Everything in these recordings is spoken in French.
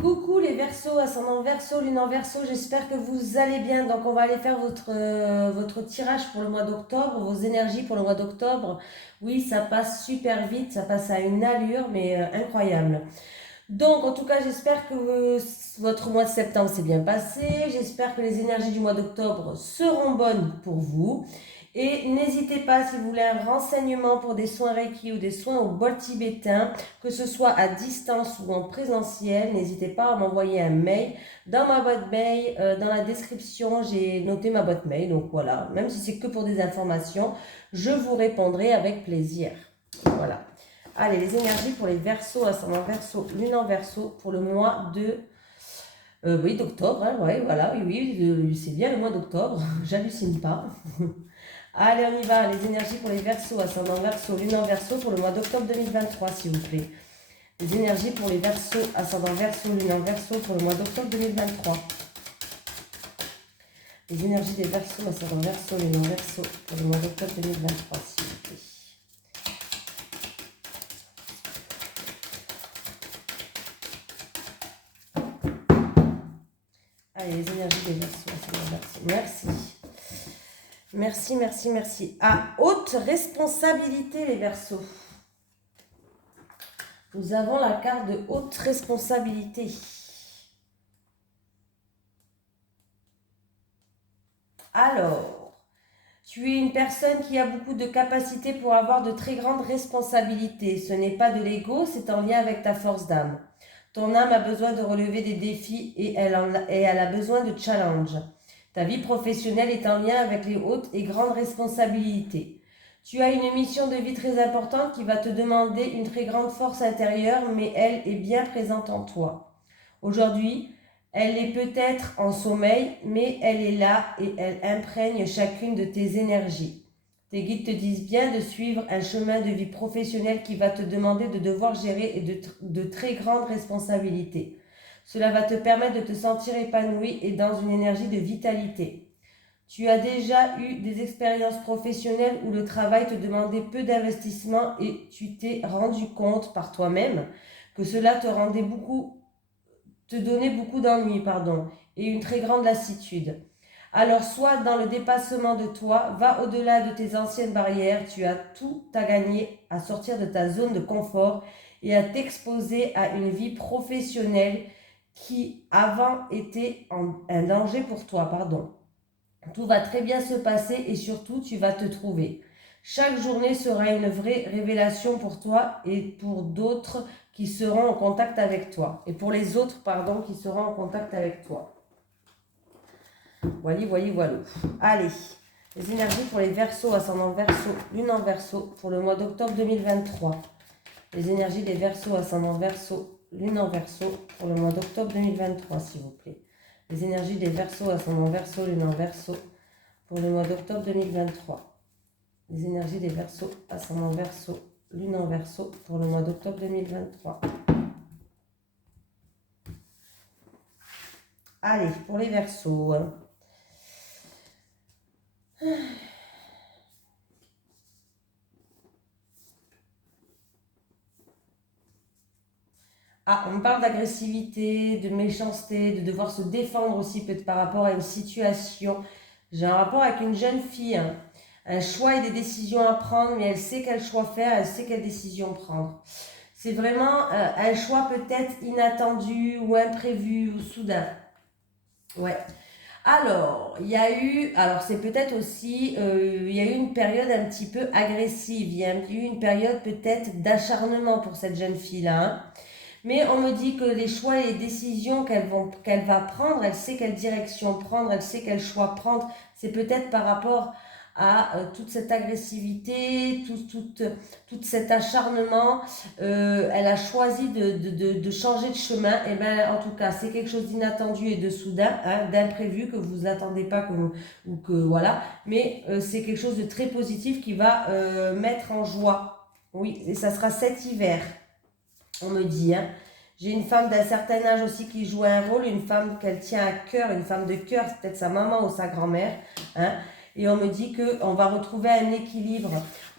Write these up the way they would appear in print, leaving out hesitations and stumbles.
Coucou les Verseaux, ascendant Verseau, lune en Verseau, j'espère que vous allez bien. Donc on va aller faire votre tirage pour le mois d'octobre, vos énergies pour le mois d'octobre. Oui, ça passe super vite, ça passe à une allure, mais incroyable. Donc en tout cas, j'espère que votre mois de septembre s'est bien passé. J'espère que les énergies du mois d'octobre seront bonnes pour vous. Et n'hésitez pas, si vous voulez un renseignement pour des soins Reiki ou des soins au bol tibétain, que ce soit à distance ou en présentiel, n'hésitez pas à m'envoyer un mail. Dans ma boîte mail, dans la description, j'ai noté ma boîte mail. Donc voilà, même si c'est que pour des informations, je vous répondrai avec plaisir. Voilà. Allez, les énergies pour les Verseaux, ascendant Verseau, lune en Verseau, pour le mois de oui, d'octobre, hein, ouais, voilà, oui, c'est bien le mois d'octobre, j'hallucine pas. Allez, on y va, les énergies pour les Verseaux, ascendant Verseau, lune en Verseau, pour le mois d'octobre 2023, s'il vous plaît. Les énergies pour les Verseaux, ascendant Verseau, lune en Verseau, pour le mois d'octobre 2023. Les énergies des Verseaux, ascendant Verseau, lune en Verseau, pour le mois d'octobre 2023, s'il vous plaît. Allez, les énergies des Verseaux, ascendant Verseau, merci. Merci, merci, merci. À haute responsabilité, les Verseaux. Nous avons la carte de haute responsabilité. Alors, tu es une personne qui a beaucoup de capacités pour avoir de très grandes responsabilités. Ce n'est pas de l'ego, c'est en lien avec ta force d'âme. Ton âme a besoin de relever des défis et elle a besoin de challenge. Ta vie professionnelle est en lien avec les hautes et grandes responsabilités. Tu as une mission de vie très importante qui va te demander une très grande force intérieure, mais elle est bien présente en toi. Aujourd'hui, elle est peut-être en sommeil, mais elle est là et elle imprègne chacune de tes énergies. Tes guides te disent bien de suivre un chemin de vie professionnel qui va te demander de devoir gérer de très grandes responsabilités. Cela va te permettre de te sentir épanoui et dans une énergie de vitalité. Tu as déjà eu des expériences professionnelles où le travail te demandait peu d'investissement et tu t'es rendu compte par toi-même que cela te donnait beaucoup d'ennuis, et une très grande lassitude. Alors, soit dans le dépassement de toi, va au-delà de tes anciennes barrières, tu as tout à gagner à sortir de ta zone de confort et à t'exposer à une vie professionnelle qui avant était un danger pour toi, Tout va très bien se passer et surtout tu vas te trouver. Chaque journée sera une vraie révélation pour toi et pour d'autres qui seront en contact avec toi. Et pour les autres, qui seront en contact avec toi. Voilà. Allez, les énergies pour les Verseaux, ascendant Verseau, lune en Verseau, pour le mois d'octobre 2023. Les énergies des Verseaux, ascendant Verseau, lune en Verseau, pour le mois d'octobre 2023, s'il vous plaît. Les énergies des Verseaux, ascendant Verseau, lune en Verseau, pour le mois d'octobre 2023. Les énergies des Verseaux, ascendant Verseau, lune en Verseau, pour le mois d'octobre 2023. Allez, pour les Verseaux. Ah, on me parle d'agressivité, de méchanceté, de devoir se défendre aussi peut-être par rapport à une situation. J'ai un rapport avec une jeune fille, hein. Un choix et des décisions à prendre, mais elle sait quel choix faire, elle sait quelle décision prendre. C'est vraiment un choix peut-être inattendu ou imprévu ou soudain. Ouais. Alors, c'est peut-être aussi, il y a eu une période un petit peu agressive, il y a eu une période peut-être d'acharnement pour cette jeune fille-là, hein. Mais on me dit que les choix et les décisions qu'elle va prendre, elle sait quelle direction prendre, elle sait quel choix prendre. C'est peut-être par rapport à toute cette agressivité, tout cet acharnement. Elle a choisi de changer de chemin. Et ben, en tout cas, c'est quelque chose d'inattendu et de soudain, hein, d'imprévu que vous n'attendez pas, ou que voilà. Mais c'est quelque chose de très positif qui va mettre en joie. Oui, et ça sera cet hiver. On me dit, hein. J'ai une femme d'un certain âge aussi qui joue un rôle, une femme qu'elle tient à cœur, une femme de cœur, c'est peut-être sa maman ou sa grand-mère, hein, Et on me dit qu'on va retrouver un équilibre.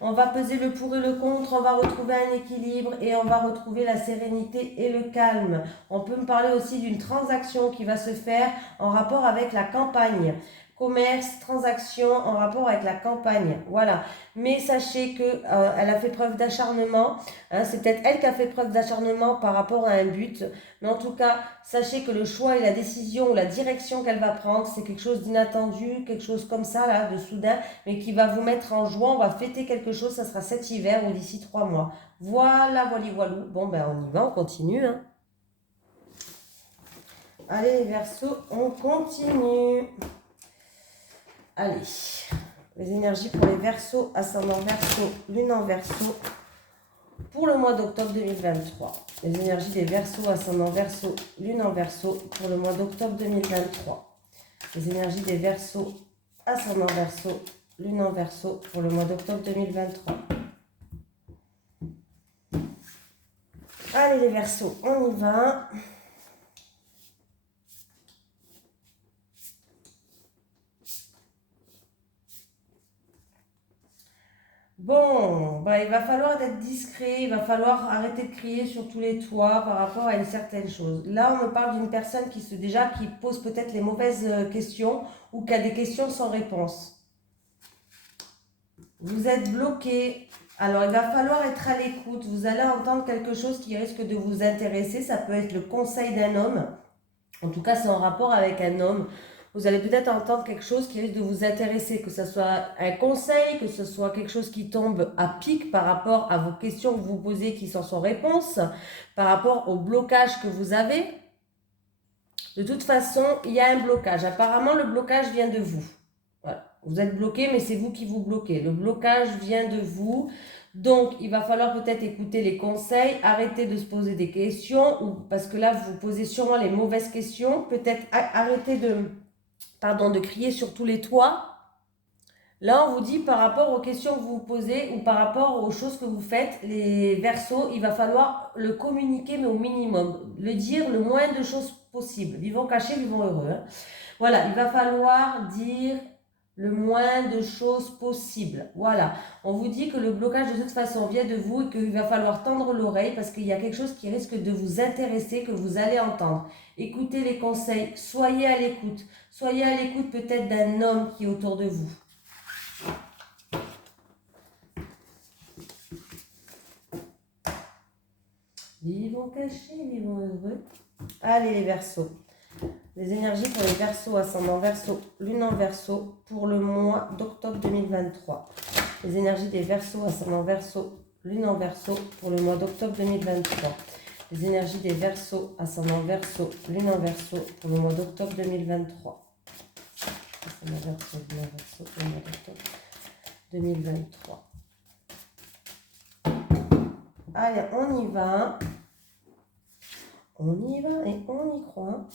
On va peser le pour et le contre, on va retrouver un équilibre et on va retrouver la sérénité et le calme. On peut me parler aussi d'une transaction qui va se faire en rapport avec la campagne. Commerce, transaction en rapport avec la campagne. Voilà. Mais sachez qu'elle a fait preuve d'acharnement. Hein, c'est peut-être elle qui a fait preuve d'acharnement par rapport à un but. Mais en tout cas, sachez que le choix et la décision ou la direction qu'elle va prendre, c'est quelque chose d'inattendu, quelque chose comme ça, là, de soudain, mais qui va vous mettre en joie. On va fêter quelque chose, ça sera cet hiver ou d'ici 3 mois. Voilà, voilou. Bon, ben on y va, on continue. Hein. Allez, les Verseaux, on continue. Allez, les énergies pour les Verseaux, ascendant Verseau, lune en Verseau, pour le mois d'octobre 2023. Les énergies des Verseaux, ascendant Verseau, lune en Verseau, pour le mois d'octobre 2023. Les énergies des Verseaux, ascendant Verseau, lune en Verseau, pour le mois d'octobre 2023. Allez les Verseaux, on y va. Bon, bah, il va falloir être discret, il va falloir arrêter de crier sur tous les toits par rapport à une certaine chose. Là, on me parle d'une personne qui pose peut-être les mauvaises questions ou qui a des questions sans réponse. Vous êtes bloqué. Alors, il va falloir être à l'écoute. Vous allez entendre quelque chose qui risque de vous intéresser. Ça peut être le conseil d'un homme. En tout cas, c'est en rapport avec un homme. Vous allez peut-être entendre quelque chose qui risque de vous intéresser, que ce soit un conseil, que ce soit quelque chose qui tombe à pic par rapport à vos questions que vous posez qui sont sans réponse, par rapport au blocage que vous avez. De toute façon, il y a un blocage. Apparemment, le blocage vient de vous. Voilà. Vous êtes bloqué, mais c'est vous qui vous bloquez. Le blocage vient de vous. Donc, il va falloir peut-être écouter les conseils, arrêter de se poser des questions, ou parce que là, vous posez sûrement les mauvaises questions. Peut-être arrêter de crier sur tous les toits. Là, on vous dit par rapport aux questions que vous vous posez ou par rapport aux choses que vous faites, les Verseaux, il va falloir le communiquer, mais au minimum. Le dire le moins de choses possible. Vivons cachés, vivons heureux. Hein. Voilà, il va falloir dire le moins de choses possible. Voilà, on vous dit que le blocage de toute façon vient de vous et qu'il va falloir tendre l'oreille parce qu'il y a quelque chose qui risque de vous intéresser, que vous allez entendre. Écoutez les conseils, soyez à l'écoute. Soyez à l'écoute peut-être d'un homme qui est autour de vous. Vivons cachés, vivons heureux. Allez les Verseaux. Les énergies pour les Verseaux, ascendant Verseau, lune en Verseau, pour le mois d'octobre 2023. Les énergies des Verseaux, ascendant Verseau, lune en Verseau, pour le mois d'octobre 2023. Les énergies des Verseaux, ascendant Verseau, lune en Verseau, pour le mois d'octobre 2023. Ascendant Verseau, lune en Verseau, pour le mois d'octobre 2023. Allez, on y va. On y va et on y croit.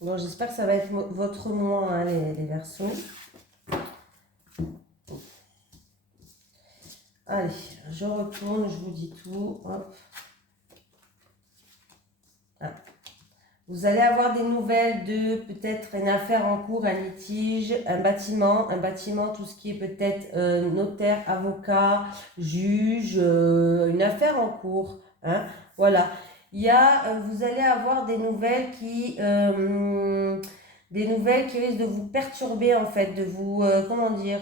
Bon, j'espère que ça va être votre mois, hein, les Verseaux. Allez, je retourne, je vous dis tout. Hop. Ah. Vous allez avoir des nouvelles de peut-être une affaire en cours, un litige, un bâtiment, tout ce qui est peut-être notaire, avocat, juge, une affaire en cours. Hein, voilà. Vous allez avoir des nouvelles qui risquent de vous perturber en fait, de vous, comment dire,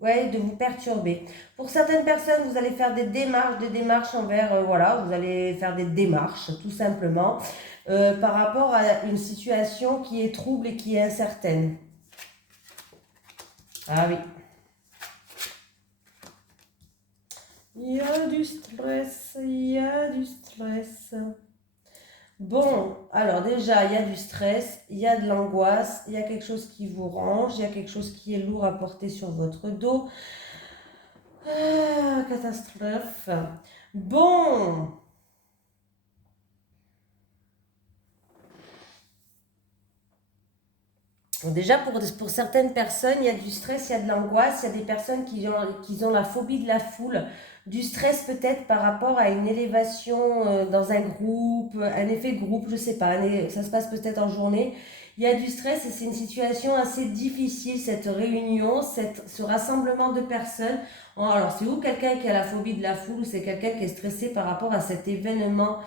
ouais, de vous perturber. Pour certaines personnes, vous allez faire des démarches envers, voilà, vous allez faire des démarches, tout simplement, par rapport à une situation qui est trouble et qui est incertaine. Ah oui. Il y a du stress, il y a du stress. Bon, alors déjà, il y a du stress, il y a de l'angoisse, il y a quelque chose qui vous range, il y a quelque chose qui est lourd à porter sur votre dos. Ah, catastrophe. Bon. Déjà, pour certaines personnes, il y a du stress, il y a de l'angoisse. Il y a des personnes qui ont la phobie de la foule. Du stress peut-être par rapport à une élévation dans un groupe, un effet de groupe, je sais pas. Ça se passe peut-être en journée. Il y a du stress et c'est une situation assez difficile, cette réunion, ce rassemblement de personnes. Alors, c'est ou quelqu'un qui a la phobie de la foule ou c'est quelqu'un qui est stressé par rapport à cet événement.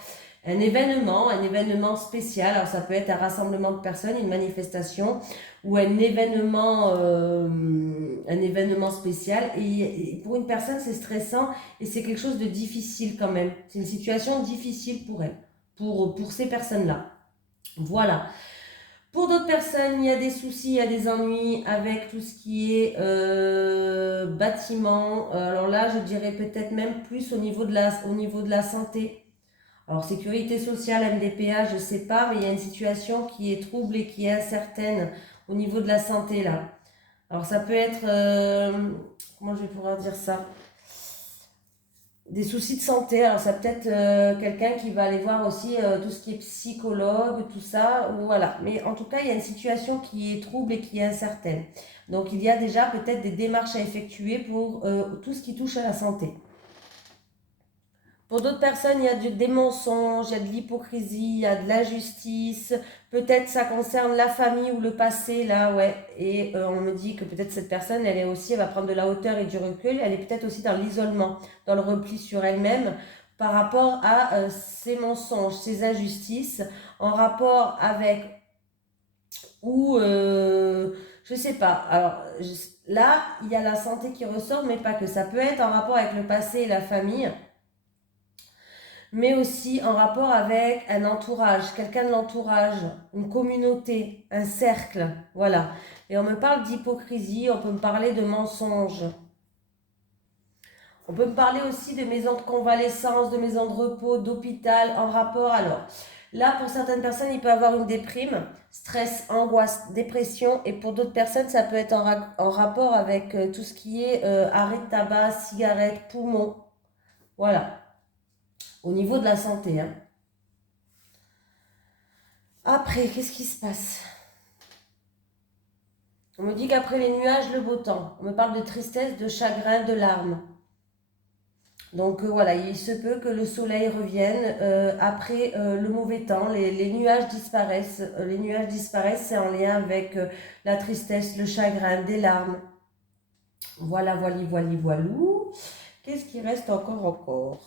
Un événement spécial. Alors, ça peut être un rassemblement de personnes, une manifestation ou un événement spécial. Et pour une personne, c'est stressant et c'est quelque chose de difficile quand même. C'est une situation difficile pour elle, pour ces personnes-là. Voilà. Pour d'autres personnes, il y a des soucis, il y a des ennuis avec tout ce qui est bâtiment. Alors là, je dirais peut-être même plus au niveau de la santé. Alors, sécurité sociale, MDPA, je ne sais pas, mais il y a une situation qui est trouble et qui est incertaine au niveau de la santé, là. Alors, ça peut être, comment je vais pouvoir dire ça? Des soucis de santé. Alors, ça peut être quelqu'un qui va aller voir aussi tout ce qui est psychologue, tout ça, ou voilà. Mais en tout cas, il y a une situation qui est trouble et qui est incertaine. Donc, il y a déjà peut-être des démarches à effectuer pour tout ce qui touche à la santé. Pour d'autres personnes, il y a des mensonges, il y a de l'hypocrisie, il y a de l'injustice. Peut-être ça concerne la famille ou le passé, là, ouais. Et on me dit que peut-être cette personne, elle va prendre de la hauteur et du recul. Elle est peut-être aussi dans l'isolement, dans le repli sur elle-même par rapport à ces mensonges, ces injustices, en rapport avec ou je sais pas. Alors là, il y a la santé qui ressort, mais pas que. Ça peut être en rapport avec le passé et la famille, mais aussi en rapport avec un entourage, quelqu'un de l'entourage, une communauté, un cercle, voilà. Et on me parle d'hypocrisie, on peut me parler de mensonges. On peut me parler aussi de maisons de convalescence, de maisons de repos, d'hôpital, en rapport. Alors, là, pour certaines personnes, il peut y avoir une déprime, stress, angoisse, dépression. Et pour d'autres personnes, ça peut être en rapport avec tout ce qui est arrêt de tabac, cigarette, poumon. Voilà, au niveau de la santé, hein. Après, qu'est-ce qui se passe? On me dit qu'après les nuages, le beau temps. On me parle de tristesse, de chagrin, de larmes. Donc voilà, il se peut que le soleil revienne après le mauvais temps. Les nuages disparaissent. Les nuages disparaissent, c'est en lien avec la tristesse, le chagrin, des larmes. Voilà, voilou. Qu'est-ce qui reste encore?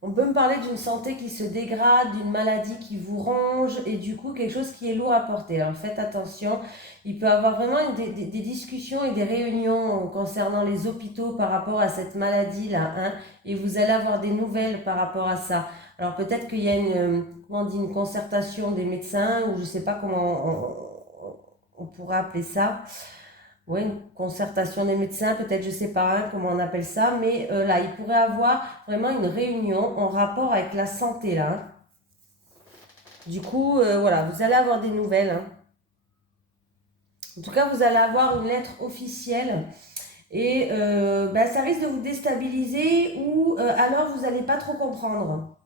On peut me parler d'une santé qui se dégrade, d'une maladie qui vous ronge et du coup quelque chose qui est lourd à porter. Alors faites attention, il peut y avoir vraiment des discussions et des réunions concernant les hôpitaux par rapport à cette maladie-là, hein, et vous allez avoir des nouvelles par rapport à ça. Alors peut-être qu'il y a comment on dit, une concertation des médecins ou je ne sais pas comment on pourrait appeler ça. Oui, une concertation des médecins, peut-être, je ne sais pas hein, comment on appelle ça, mais là, il pourrait avoir vraiment une réunion en rapport avec la santé, là, hein. Du coup, voilà, vous allez avoir des nouvelles, hein. En tout cas, vous allez avoir une lettre officielle et ça risque de vous déstabiliser ou alors vous n'allez pas trop comprendre.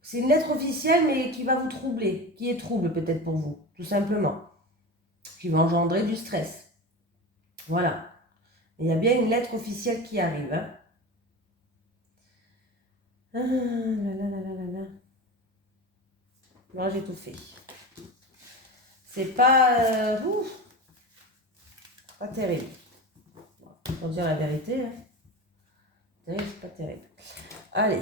C'est une lettre officielle, mais qui va vous troubler, qui est trouble peut-être pour vous, tout simplement, qui va engendrer du stress. Voilà. Il y a bien une lettre officielle qui arrive, hein. Ah, là. Moi, j'ai tout fait. C'est pas... pas terrible. Pour dire la vérité, hein. C'est pas terrible. Allez.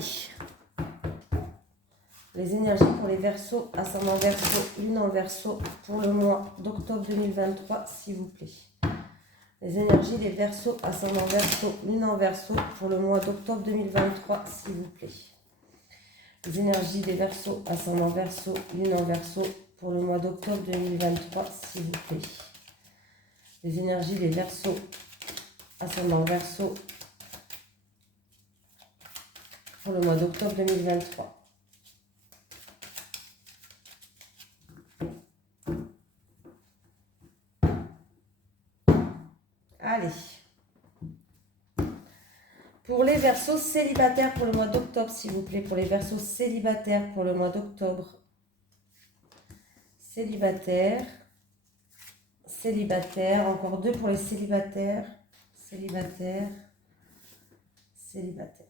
Les énergies pour les Verseaux, ascendant Verseau, lune en Verseau, pour le mois d'octobre 2023, s'il vous plaît. Les énergies des Verseaux, ascendant Verseau, lune en Verseau, pour le mois d'octobre 2023, s'il vous plaît. Les énergies des Verseaux, ascendant Verseau, lune en Verseau, pour le mois d'octobre 2023, s'il vous plaît. Les énergies des Verseaux, ascendant Verseau, pour le mois d'octobre 2023. Allez. Pour les Verseaux célibataires pour le mois d'octobre, s'il vous plaît. Pour les Verseaux célibataires pour le mois d'octobre. célibataire, célibataire, encore 2 pour les célibataires, célibataire, célibataire.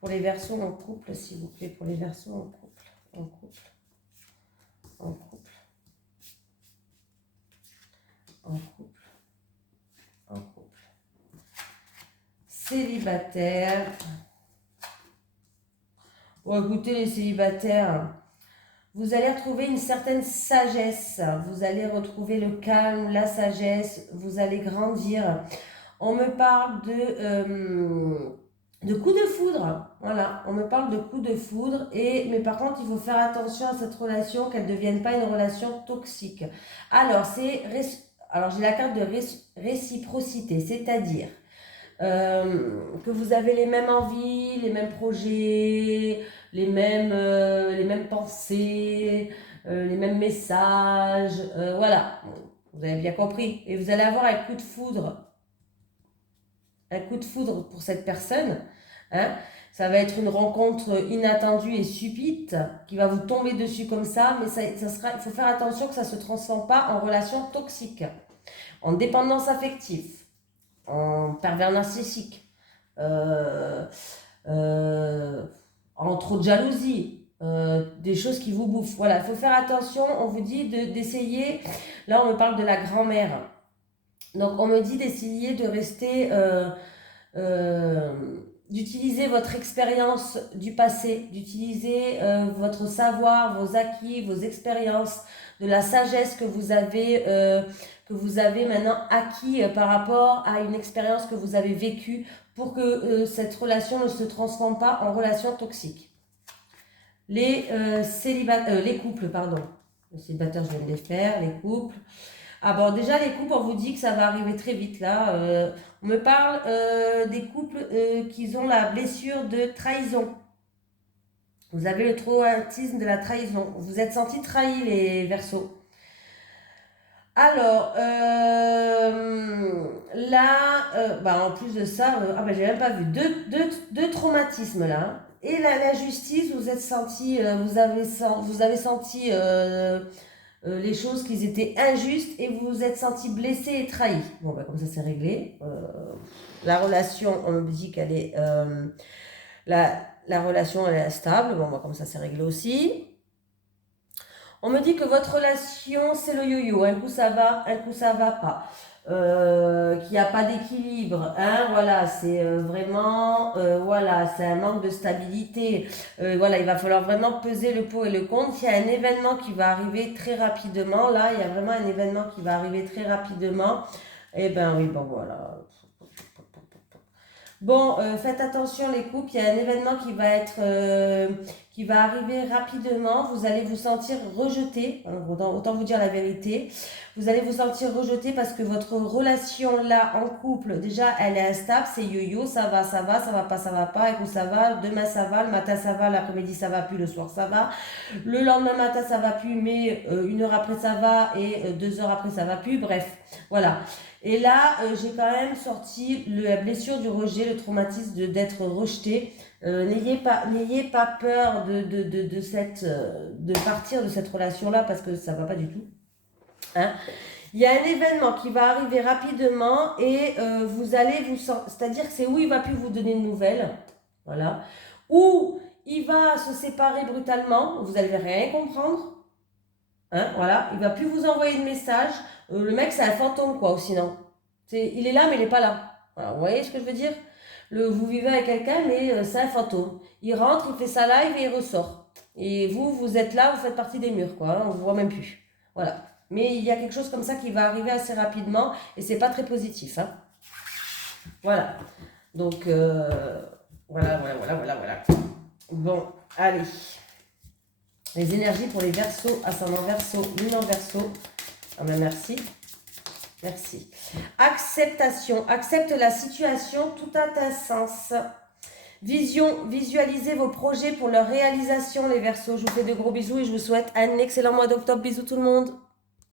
Pour les Verseaux en couple, s'il vous plaît, pour les Verseaux en couple, en couple, en couple, en couple, en couple. Célibataire. Bon, écoutez, les célibataires, vous allez retrouver une certaine sagesse, vous allez retrouver le calme, la sagesse, vous allez grandir. On me parle de coups de foudre, voilà, on me parle de coups de foudre, mais par contre, il faut faire attention à cette relation, qu'elle ne devienne pas une relation toxique. Alors, j'ai la carte de réciprocité, c'est-à-dire que vous avez les mêmes envies, les mêmes projets, les mêmes pensées, les mêmes messages, voilà, vous avez bien compris. Et vous allez avoir un coup de foudre pour cette personne, hein. Ça va être une rencontre inattendue et subite qui va vous tomber dessus comme ça, mais il faut faire attention que ça ne se transforme pas en relation toxique, en dépendance affective, en pervers narcissique, en trop de jalousie, des choses qui vous bouffent. Voilà, il faut faire attention, on vous dit d'essayer, là on me parle de la grand-mère, donc on me dit d'essayer de rester, d'utiliser votre expérience du passé, d'utiliser votre savoir, vos acquis, vos expériences, de la sagesse que vous avez maintenant acquis par rapport à une expérience que vous avez vécue pour que cette relation ne se transforme pas en relation toxique. Les couples, pardon. Les célibataires, je viens de les faire, les couples. Ah bon, déjà les couples, on vous dit que ça va arriver très vite là. On me parle des couples qui ont la blessure de trahison. Vous avez le traumatisme de la trahison. Vous êtes sentis trahis, les Verseaux. Alors, là, en plus de ça, j'ai même pas vu deux traumatismes là. Et la justice, vous avez senti les choses qui étaient injustes et vous vous êtes senti blessé et trahi. Bon, comme ça c'est réglé. La relation, on me dit qu'elle est la relation elle est stable. Bon, comme ça c'est réglé aussi. On me dit que votre relation, c'est le yo-yo. Un coup ça va, un coup ça va pas. Qu'il n'y a pas d'équilibre. Hein, voilà, c'est vraiment, c'est un manque de stabilité. Voilà, il va falloir vraiment peser le pour et le contre. Il y a un événement qui va arriver très rapidement. Là, il y a vraiment un événement qui va arriver très rapidement. Eh ben oui, bon voilà. Bon, faites attention les couples, il y a un événement qui va arriver rapidement, vous allez vous sentir rejeté, autant vous dire la vérité, vous allez vous sentir rejeté parce que votre relation là en couple, déjà elle est instable, c'est yo-yo, ça va pas, et coup ça va, demain ça va, le matin ça va, l'après-midi ça va plus, le soir ça va, le lendemain matin ça va plus, mais 1 heure après ça va et 2 heures après ça va plus, bref, voilà. Et là, j'ai quand même sorti la blessure du rejet, le traumatisme d'être rejeté. N'ayez pas peur de partir de cette relation-là parce que ça ne va pas du tout. Hein? Il y a un événement qui va arriver rapidement et vous allez c'est-à-dire que c'est où il ne va plus vous donner de nouvelles. Voilà. Ou il va se séparer brutalement, vous n'allez rien comprendre. Hein, voilà, il ne va plus vous envoyer de messages. Le mec, c'est un fantôme, quoi, ou sinon. Il est là, mais il n'est pas là. Voilà, vous voyez ce que je veux dire? Vous vivez avec quelqu'un, mais c'est un fantôme. Il rentre, il fait sa live et il ressort. Et vous êtes là, vous faites partie des murs, quoi. Hein, on ne vous voit même plus. Voilà. Mais il y a quelque chose comme ça qui va arriver assez rapidement et c'est pas très positif. Hein. Voilà. Donc, voilà. Bon, allez. Les énergies pour les Verseaux, ascendant Verseau, lune en Verseau. Ah ben merci. Merci. Acceptation. Accepte la situation, tout a un sens. Vision. Visualisez vos projets pour leur réalisation, les Verseaux. Je vous fais de gros bisous et je vous souhaite un excellent mois d'octobre. Bisous tout le monde.